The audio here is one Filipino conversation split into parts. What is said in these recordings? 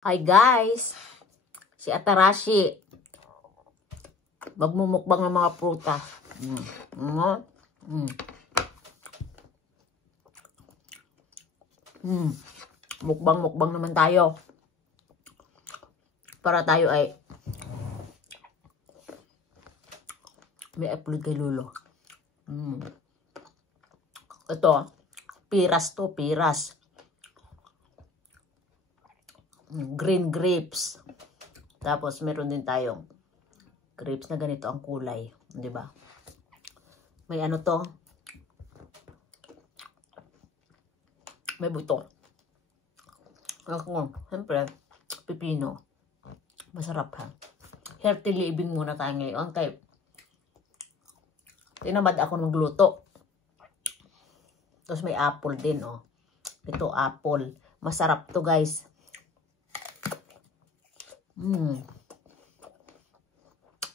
Hi guys! Si Atarashi. Magmumukbang ng mga prutas. Mukbang naman tayo. Para tayo ay may upload kay Lolo. Ito, piras to, piras. Green grapes. Tapos meron din tayong grapes na ganito ang kulay, 'di ba? May ano to? May buto. Ako, siyempre, pipino. Masarap ha. Healthy living muna tayo ngayon. Kaya tinamad ako magluto. Tapos may apple din, oh. Ito, apple. Masarap to, guys.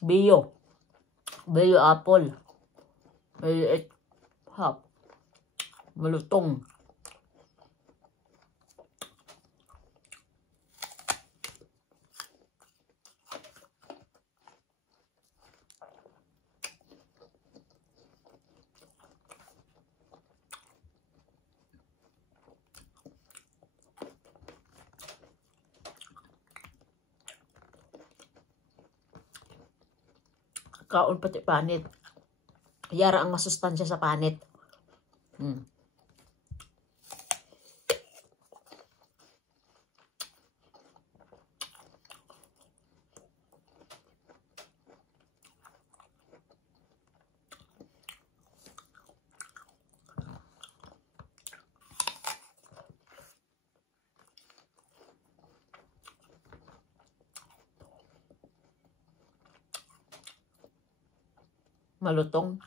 Bio. Bio apple. Maliit. Hap. Malutong. Kaon pati panit. Yara ang masustansya sa panit. Malutong.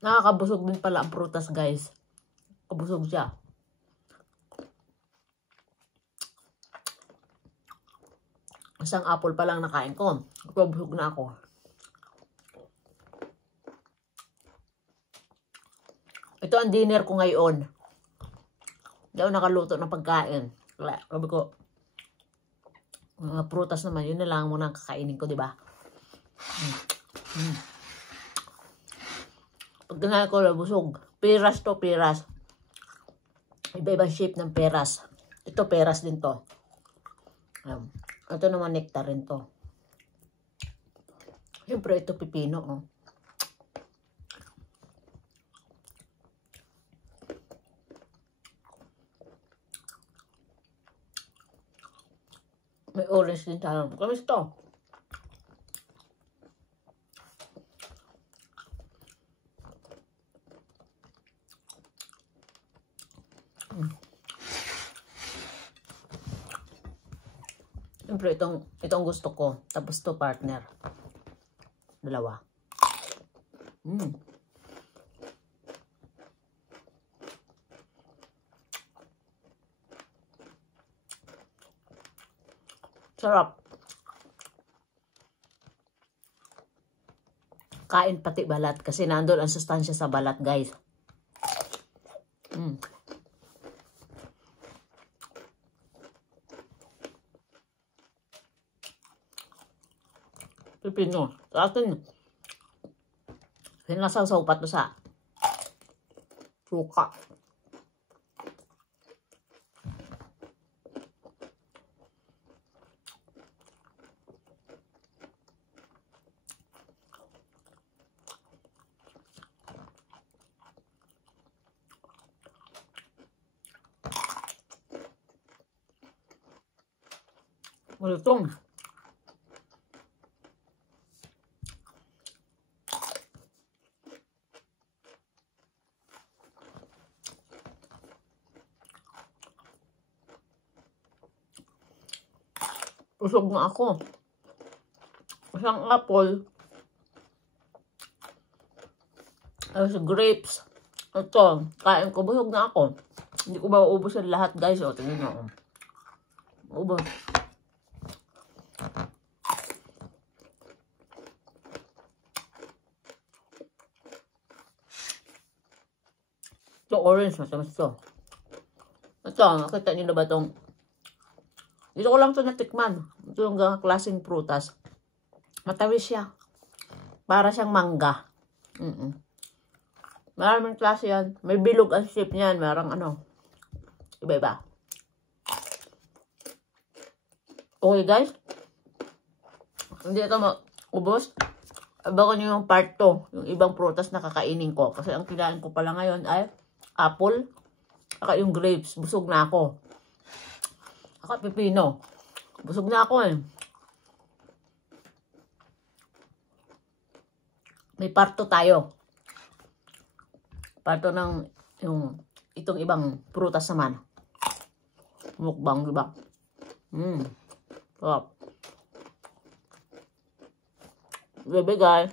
Nakakabusog din pala ang prutas, guys. Kabusog siya. Isang apple pa lang nakain ko. Kabusog na ako. Ito ang dinner ko ngayon. Hindi ako nakaluto ng pagkain. Sabi ko, mga prutas naman, yun na lang muna ang kakainin ko, di ba? Pag kinain ko, busog. Peras to, peras. Iba-iba shape ng peras. Ito, peras din to. Ito naman, nectarine to. Siyempre, ito pipino, oh. May orange din tayo. Kamis to. Siyempre, itong gusto ko. Tapos to partner. Dalawa. Sarap. Kain pati balat. Kasi nandun ang sustansya sa balat, guys. Pipino. Sa atin, sinasaw-saw pa to sa suka. Malutong. Busog na ako. Isang apple. Tapos grapes. Ito, kain ko. Busog na ako. Hindi ko ba uubusin lahat, guys. O, tingnan nyo. Ubos. Ito, orange. Matamis ito. Ito, nakita nyo na ba itong... Dito ko lang ito natikman. Ito yung klaseng prutas. Matamis siya. Para siyang mangga. Maraming klase yan. May bilog ang shape niyan. Marang ano. Iba-iba. Okay guys. Hindi ito maubos. Abangan nyo yung part 2. Yung ibang prutas na kakainin ko. Kasi ang kinain ko pala ngayon ay apple. Saka yung grapes. Busog na ako. Saka pipino. Busog na ako eh. May part 2 tayo. Part 2 ng yung itong ibang prutas naman. Mukbang, diba? Sarap. Bye guys.